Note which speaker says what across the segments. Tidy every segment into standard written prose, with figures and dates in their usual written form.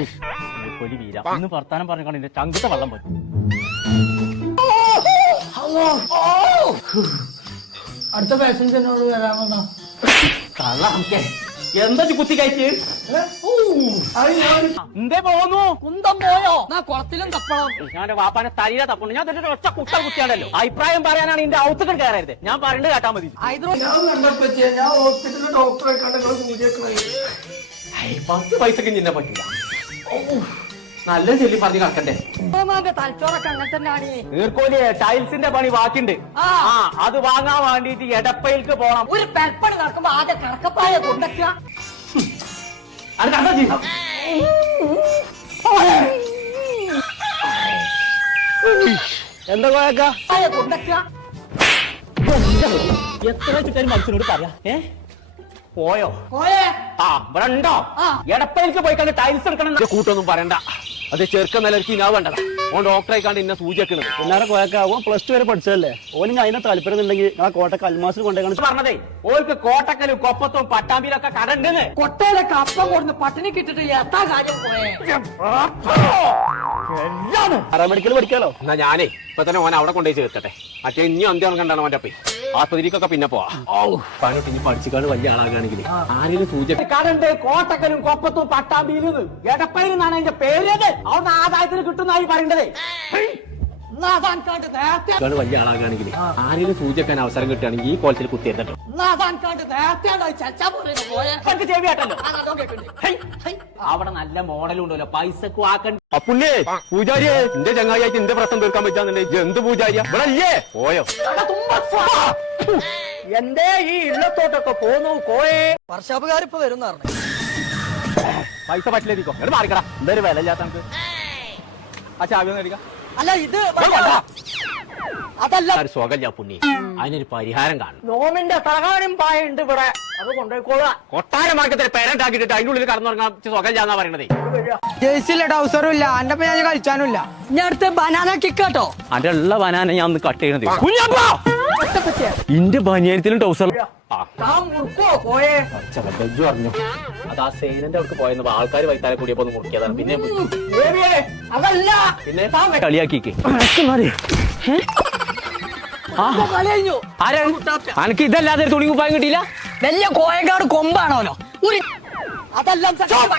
Speaker 1: പൊലി വീര ഇന്ന് വർത്താനം പറഞ്ഞാൽ എന്റെ ചങ്കത്തെ വെള്ളം പോയി.
Speaker 2: അടുത്ത പാസഞ്ചറിനോട് വരാമെന്നാ
Speaker 1: എന്താ കുത്തി കഴിച്ച് എന്തേ പോന്നു
Speaker 2: കുന്തം പോയോ നാ കുളത്തിലും തപ്പണം.
Speaker 1: ഞാൻ വാപ്പാനെ തലയില തപ്പുണ്ട്. ഞാൻ തന്നെ ഒറ്റ കുട്ട കുത്തിയാണല്ലോ. അഭിപ്രായം പറയാനാണ് എന്റെ ഔത്തുകൾ കയറരുത്. ഞാൻ പറയുന്നത് കേട്ടാ മതി.
Speaker 2: ഞാൻ ഹോസ്പിറ്റലിൽ ഡോക്ടറെ കണ്ടോ
Speaker 1: 10 പൈസക്ക് നിന്നെ പറ്റില്ല. നല്ല ചെല്ലി പറഞ്ഞ് കറക്കണ്ടേ.
Speaker 2: തലച്ചോറൊക്കെ അങ്ങനെ തന്നെയാണ്.
Speaker 1: നീർക്കോലിയെ ടൈൽസിന്റെ പണി ബാക്കിണ്ട്. അത് വാങ്ങാൻ വേണ്ടിട്ട് എടപ്പയിലേക്ക് പോണം.
Speaker 2: ഒരു പെൽപ്പണി നടക്കുമ്പോ ആദ്യം കറക്കപ്പായ കൊണ്ടൊക്കെ
Speaker 1: അത് കണ്ടോ ചെയ്യും. എന്താ കോയക്ക
Speaker 2: കൊണ്ടൊക്കെ
Speaker 1: എത്ര വെച്ചിട്ട് മനുഷ്യനോട് പറയാ പോയോ
Speaker 2: പോയേ
Speaker 1: ഇവിടെ ഉണ്ടോ? എടപ്പയിലേക്ക് പോയി കണ്ട് ടൈൽസ് എടുക്കണം. കൂട്ടൊന്നും പറയണ്ട. അത് ചെറുക്കം നിലയ്ക്ക് ഞാൻ വേണ്ടതാ. ഓൻ ഡോക്ടറെ കണ്ട് ഇന്നെ സൂചിക്കുന്നത്.
Speaker 3: എല്ലാവരും കോയക്കാവും +2 വരെ പഠിച്ചതല്ലേ. ഓനും അതിനെ താല്പര്യം ഉണ്ടെങ്കിൽ ആ കോട്ടക്ക് അൽമാസിൽ കൊണ്ടേക്കാണ്
Speaker 1: പറഞ്ഞതേ. ഓൾക്ക് കോട്ടക്കലും കൊപ്പത്തും പട്ടാമ്പിയിലൊക്കെ കടണ്ടെന്ന്.
Speaker 2: കൊട്ടയിലൊക്കെ അപ്പം കൊടുന്ന് പട്ടിണി കിട്ടിട്ട് എത്താ കാര്യം പോയേ.
Speaker 3: പാരാമെഡിക്കൽ പഠിക്കാലോ.
Speaker 1: എന്നാ ഞാനേ ഇപ്പൊ തന്നെ ഓൻ അവിടെ കൊണ്ടുപോയി ചേർത്തട്ടെ. മറ്റേ ഇനി അന്ത്യം കണ്ടാണ് അവന്റെ അപ്പേ. ആസ്പത്രിക്കൊക്കെ പിന്നെ പോവാ. പണിട്ട് ഇനി പഠിച്ചിക്കാണ്ട് വലിയ ആളാകാണെങ്കിൽ ആരെങ്കിലും സൂചന കടണ്ട് കോട്ടക്കലും കൊപ്പത്തും പട്ടാമ്പിയിലും എടപ്പയിൽ നിന്നാണ് അതിന്റെ പേര്. അവിടെ ആദായത്തിന് കിട്ടുന്നായി പറയേണ്ടതേ. വലിയ ആളാകാണെങ്കിൽ ആരെങ്കിലും സൂചിക്കാൻ അവസരം കിട്ടുകയാണെങ്കിൽ ഈ കോളത്തിൽ കുത്തിയെത്തട്ടോ. അവിടെ നല്ല മോഡലും ഉണ്ടല്ലോ. പൈസക്ക് ആക്കണ്ട. അപ്പുല്ലേ പൂജാരിയെ എന്റെ ചങ്ങായിയായിട്ട് എന്റെ പ്രശ്നം തീർക്കാൻ പറ്റാന്നുണ്ടെങ്കിൽ എന്ത് പൂജാരിയാ ഇവിടെ അല്ലേ പോയോ? എന്റെ ഈ ഇള്ളത്തോട്ടൊക്കെ പോന്നു കോയെ.
Speaker 2: വർഷാപ്പുകാരിപ്പോ വരുന്ന
Speaker 1: പൈസ പറ്റില്ലേക്കോ എവിടെ മാറിക്കടാ. എന്തായാലും വില ഇല്ലാത്ത നമുക്ക് ആ ചാവി ഒന്ന് അടിക്കാം.
Speaker 2: അല്ല ഇത് അതല്ല
Speaker 1: സുഖല്ല പുണ്ണി. അതിനൊരു പരിഹാരം കാണും.
Speaker 2: നോമിന്റെ തകാനും പായുണ്ട് ഇവിടെ. അത് കൊണ്ടുപോയിക്കോളാം.
Speaker 1: കൊട്ടാര മാർക്കത്തിൽ പേരണ്ടാക്കിട്ട് അതിന്റെ ഉള്ളിൽ കടന്നുറങ്ങാൻ സുഖമില്ലാന്നാ പറയണതേ.
Speaker 2: ജേഴ്സിയില്ല ടൗസറും ഇല്ല. എന്റെ ഞാൻ കളിച്ചാനും ഇല്ല. ഞാൻ അടുത്ത് ബനാന കിക്കാട്ടോ.
Speaker 1: അന്റെ ഉള്ള ബനാന ഞാൻ ഒന്ന് കട്ട് ചെയ്യണത്. ഇന്റെ ബനിയനത്തിലും ടൗസറും പറഞ്ഞു. അത് ആ സൈനന്റെ അവർക്ക് പോയെന്ന് ആൾക്കാർ വൈത്താലെ കൂടിയപ്പോ ഒന്ന് മുറിക്കിയതാണ്. പിന്നെ പിന്നെ കളിയാക്കിക്ക് അനക്ക് ഇതല്ലാതെ തുണി കുപ്പായം കിട്ടിയില്ല.
Speaker 2: വലിയ കോയങ്കാട് കൊമ്പാണോലോ. അതെല്ലാം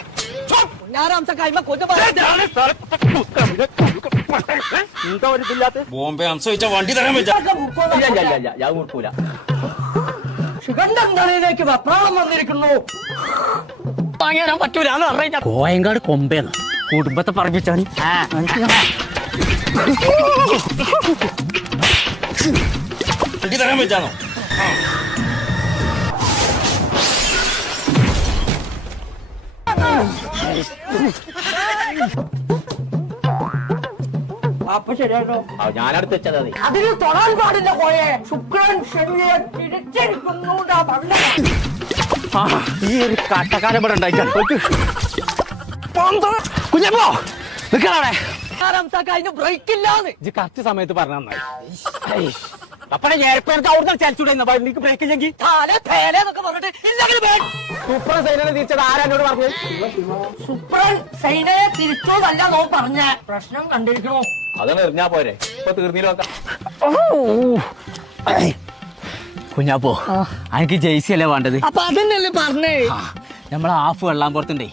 Speaker 1: ബോംബെ അംശിച്ച വണ്ടി തരാൻ പറ്റില്ല. ഞാൻ കൊടുക്കൂല.
Speaker 2: സുഗന്ധങ്ങളിലേക്ക് വെപ്രാളം വന്നിരിക്കുന്നു.
Speaker 1: വാങ്ങിയാൻ പറ്റൂലെന്ന് പറഞ്ഞ കോയങ്കാട് കൊമ്പേന്ന് കുടുംബത്തെ പറപ്പിച്ചാണ്. വണ്ടി തരാൻ പറ്റാണോ?
Speaker 2: അപ്പൊ ശരിയാട്ടോ.
Speaker 1: ഞാനടുത്ത് വെച്ചതാ.
Speaker 2: അതിന് തൊടാൻ പാടില്ല കോയെ. ശുക്രൻ ശനിയെ തിരിച്ചടിക്കുന്നു.
Speaker 1: ഈ ഒരു കാട്ടക്കാരൻ ഇവിടെ ഉണ്ടായിട്ടാണ് കുഞ്ഞപ്പോ നിൽക്കണേ.
Speaker 2: ബ്രേക്ക് ഇല്ലാന്ന്
Speaker 1: ഇത് കറക്റ്റ് സമയത്ത് പറഞ്ഞ നന്നായി. അപ്പഴേ ഞാനിപ്പോ അവിടുന്ന് ചലിച്ചൂടെ എനിക്ക് ബ്രേക്ക് ഇല്ലെങ്കിൽ സൂപ്പർ സൈനനെ തിരിച്ചത് ആരാനോട് പറഞ്ഞത്?
Speaker 2: സുപ്രൻ സൈനയെ തിരിച്ചോതല്ല നോ പറഞ്ഞ പ്രശ്നം കണ്ടിരിക്കണോ.
Speaker 1: അതാണ് എറിഞ്ഞാ പോരെ. ഇപ്പൊ തീർന്നില്ല. കുഞ്ഞാപ്പോ എനിക്ക് ജെയ്സി അല്ലേ വേണ്ടത്?
Speaker 2: അപ്പൊ അതന്നെയല്ലേ പറഞ്ഞേ.
Speaker 1: നമ്മളെ ഹാഫ് വെള്ളാൻ പുറത്തുണ്ടേ.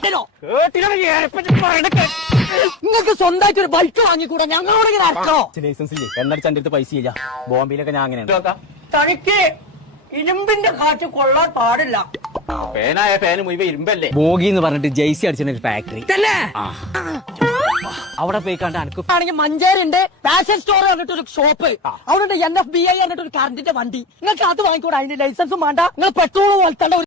Speaker 2: നിങ്ങൾക്ക് സ്വന്തമായിട്ട് ഒരു ബൈക്ക് വാങ്ങിക്കൂടാ? ഞങ്ങളോട് ഇങ്ങനെ അടക്കണോ?
Speaker 1: ലൈസൻസ് ഇല്ലേ? എന്നടിച്ച് എന്റെ അടുത്ത് പൈസ ഇല്ല. ബോംബെയിലൊക്കെ ഞാൻ അങ്ങനെ
Speaker 2: തനിക്ക് ഇരുമ്പിന്റെ കാറ്റ് കൊള്ളാൻ പാടില്ല.
Speaker 1: പേനായ പേന് മുഴുവൻ ഇരുമ്പല്ലേ. ബോഗി എന്ന് പറഞ്ഞിട്ട് ജെയ്സി അടിച്ചിട്ട് ഒരു ഫാക്ടറി
Speaker 2: തന്നെ.
Speaker 1: അവിടെ പോയി കണ്ട എനിക്ക്
Speaker 2: ആണെങ്കിൽ മഞ്ചേരിന്റെ ഫാഷൻ സ്റ്റോർ പറഞ്ഞിട്ടൊരു ഷോപ്പ്. അവിടെ NFBI എന്നിട്ടൊരു കറണ്ടിന്റെ വണ്ടി. നിങ്ങൾക്ക് അത് വാങ്ങിക്കൂടാ? അതിന്റെ ലൈസൻസും വേണ്ട. നിങ്ങൾ പെട്രോൾ പോലത്തെ